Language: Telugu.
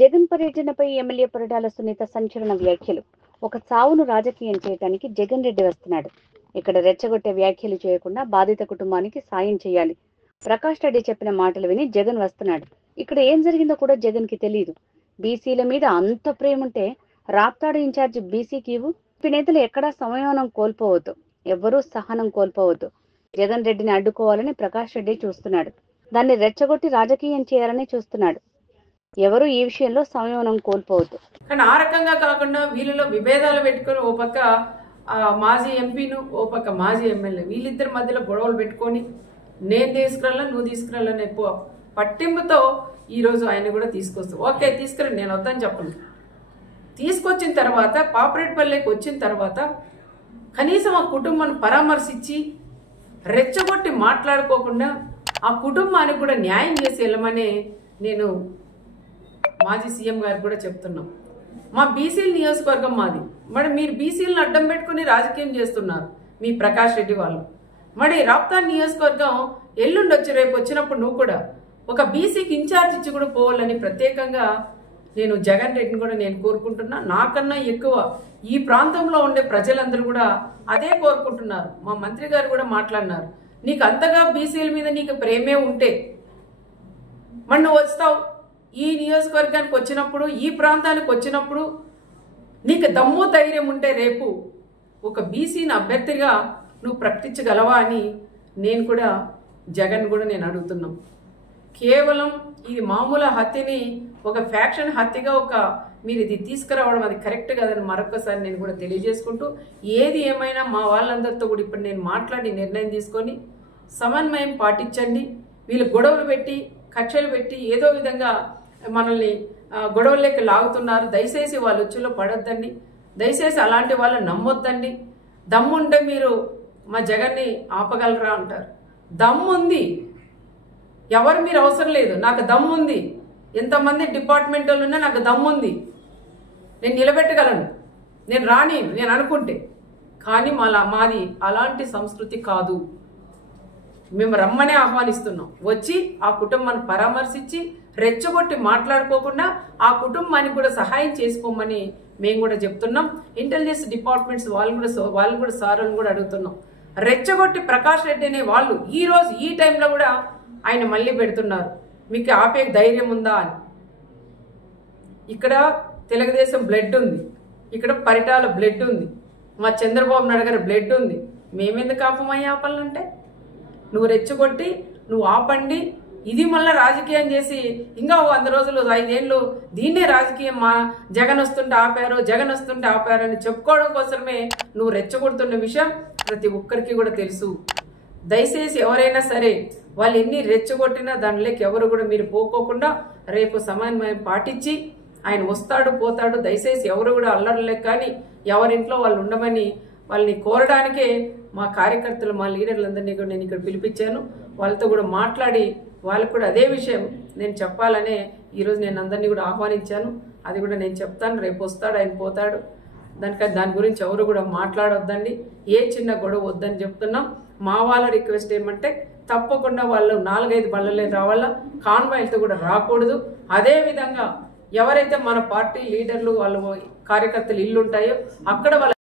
జగన్ పర్యటనపై ఎమ్మెల్యే పరిటాల సునీత సంచలన వ్యాఖ్యలు. ఒక చావును రాజకీయం చేయడానికి జగన్ రెడ్డి వస్తున్నాడు. ఇక్కడ రెచ్చగొట్టే వ్యాఖ్యలు చేయకుండా బాధిత కుటుంబానికి సాయం చేయాలి. ప్రకాష్ రెడ్డి చెప్పిన మాటలు విని జగన్ వస్తున్నాడు. ఇక్కడ ఏం జరిగిందో కూడా జగన్ కి తెలియదు. బీసీల మీద అంత ప్రేమ ఉంటే రాప్తాడు ఇన్ఛార్జ్ బీసీకి ఇవ్వు. నేతలు ఎక్కడా సంయమనం కోల్పోవద్దు, ఎవ్వరూ సహనం కోల్పోవద్దు. జగన్ రెడ్డిని అడ్డుకోవాలని ప్రకాష్ రెడ్డి చూస్తున్నాడు. దాన్ని రెచ్చగొట్టి రాజకీయం చేయాలని చూస్తున్నాడు. ఎవరు ఈ విషయంలో సంయమనం కోల్పోవద్దు. కానీ ఆ రకంగా కాకుండా వీళ్ళలో విభేదాలు పెట్టుకొని ఓ పక్క మాజీ ఎంపీను, ఓ పక్క మాజీ ఎమ్మెల్యే, వీళ్ళిద్దరి మధ్యలో గొడవలు పెట్టుకొని నేను తీసుకురాలా నువ్వు తీసుకురాలని పట్టింపుతో ఈరోజు ఆయన కూడా తీసుకొస్తాం. ఓకే తీసుకురండి, నేను వద్దని చెప్పను. తీసుకొచ్చిన తర్వాత పాపరేట్పల్లికి వచ్చిన తర్వాత కనీసం ఆ కుటుంబాన్ని పరామర్శించి రెచ్చగొట్టి మాట్లాడుకోకుండా ఆ కుటుంబానికి కూడా న్యాయం చేసి వెళ్ళమని నేను మాజీ సీఎం గారికి కూడా చెప్తున్నాం. మా బీసీల నియోజకవర్గం మాది. మరి మీరు బీసీలను అడ్డం పెట్టుకుని రాజకీయం చేస్తున్నారు మీ ప్రకాష్ రెడ్డి వాళ్ళు. మరి రాప్తాడు నియోజకవర్గం ఎల్లుండి వచ్చి రేపు వచ్చినప్పుడు నువ్వు కూడా ఒక బీసీకి ఇన్ఛార్జ్ ఇచ్చి కూడా పోవాలని ప్రత్యేకంగా నేను జగన్ రెడ్డిని కూడా నేను కోరుకుంటున్నా. నాకన్నా ఎక్కువ ఈ ప్రాంతంలో ఉండే ప్రజలందరూ కూడా అదే కోరుకుంటున్నారు. మా మంత్రి గారు కూడా మాట్లాడినారు, నీకు అంతగా బీసీల మీద నీకు ప్రేమే ఉంటే మరి నువ్వు వస్తావు ఈ నియోజకవర్గానికి వచ్చినప్పుడు, ఈ ప్రాంతానికి వచ్చినప్పుడు నీకు దమ్ము ధైర్యం ఉంటే రేపు ఒక బీసీని అభ్యర్థిగా నువ్వు ప్రకటించగలవా అని నేను కూడా జగన్ కూడా నేను అడుగుతున్నాం. కేవలం ఇది మామూలు హత్యని ఒక ఫ్యాక్షన్ హత్యగా మీరు ఇది తీసుకురావడం అది కరెక్ట్ కాదని మరొకసారి నేను కూడా తెలియజేసుకుంటూ, ఏది ఏమైనా మా వాళ్ళందరితో కూడా ఇప్పుడు నేను మాట్లాడి నిర్ణయం తీసుకొని సమన్వయం పాటించండి. వీళ్ళు గొడవలు పెట్టి కక్షలు పెట్టి ఏదో విధంగా మనల్ని గొడవల్లోకి లాగుతున్నారు. దయచేసి వాళ్ళ ఉచ్చులో పడొద్దండి, దయచేసి అలాంటి వాళ్ళని నమ్మొద్దండి. దమ్ముంటే మీరు మా జగన్ని ఆపగలరా అంటారు. దమ్ముంది, ఎవరు మీరు అవసరం లేదు, నాకు దమ్ముంది. ఎంతమంది డిపార్ట్మెంట్ వాళ్ళు ఉన్నా నాకు దమ్ముంది, నేను నిలబెట్టగలను, నేను అనుకుంటే. కానీ మాది అలాంటి సంస్కృతి కాదు. మేము రమ్మనే ఆహ్వానిస్తున్నాం. వచ్చి ఆ కుటుంబాన్ని పరామర్శించి రెచ్చగొట్టి మాట్లాడుకోకుండా ఆ కుటుంబానికి కూడా సహాయం చేసుకోమని మేము కూడా చెప్తున్నాం. ఇంటెలిజెన్స్ డిపార్ట్మెంట్స్ వాళ్ళు కూడా సార్లను కూడా అడుగుతున్నాం. రెచ్చగొట్టి ప్రకాష్ రెడ్డి అనే వాళ్ళు ఈ రోజు ఈ టైంలో కూడా ఆయన మళ్ళీ పెడుతున్నారు. మీకు ఆపే ధైర్యం ఉందా అని. ఇక్కడ తెలుగుదేశం బ్లడ్ ఉంది, ఇక్కడ పరిటాల బ్లడ్ ఉంది, మా చంద్రబాబు నాయుడు గారి బ్లడ్ ఉంది. మేమెందుకు ఆపమయ్యా ఆపాలంటే? నువ్వు రెచ్చగొట్టి నువ్వు ఆపండి, ఇది మళ్ళీ రాజకీయం చేసి ఇంకా 100 రోజులు 5 ఏళ్ళు దీన్నే రాజకీయం జగన్ వస్తుంటే ఆపారు అని చెప్పుకోవడం కోసమే నువ్వు రెచ్చగొడుతున్న విషయం ప్రతి ఒక్కరికి కూడా తెలుసు. దయచేసి ఎవరైనా సరే వాళ్ళు ఎన్ని రెచ్చగొట్టినా దానిలోకి ఎవరు కూడా మీరు పోకోకుండా రేపు సమన్వయం పాటించి ఆయన వస్తాడు పోతాడు. దయచేసి ఎవరు కూడా అల్లర్లే కానీ ఎవరింట్లో వాళ్ళు ఉండమని వాళ్ళని కోరడానికే మా కార్యకర్తలు మా లీడర్లందరినీ కూడా నేను ఇక్కడ పిలిపించాను. వాళ్ళతో కూడా మాట్లాడి వాళ్ళకు కూడా అదే విషయం నేను చెప్పాలనే ఈరోజు నేను అందరినీ కూడా ఆహ్వానించాను. అది కూడా నేను చెప్తాను. రేపు వస్తాడు ఆయన పోతాడు, దాని గురించి ఎవరు కూడా మాట్లాడొద్దండి, ఏ చిన్న గొడవ వద్దని చెప్తున్నాం. మా వాళ్ళ రిక్వెస్ట్ ఏమంటే తప్పకుండా వాళ్ళు 4-5 బళ్ళలే రావాలా, కాన్వాయ్లతో కూడా రాకూడదు. అదేవిధంగా ఎవరైతే మన పార్టీ లీడర్లు వాళ్ళు కార్యకర్తలు ఇల్లు ఉంటాయో అక్కడ వాళ్ళ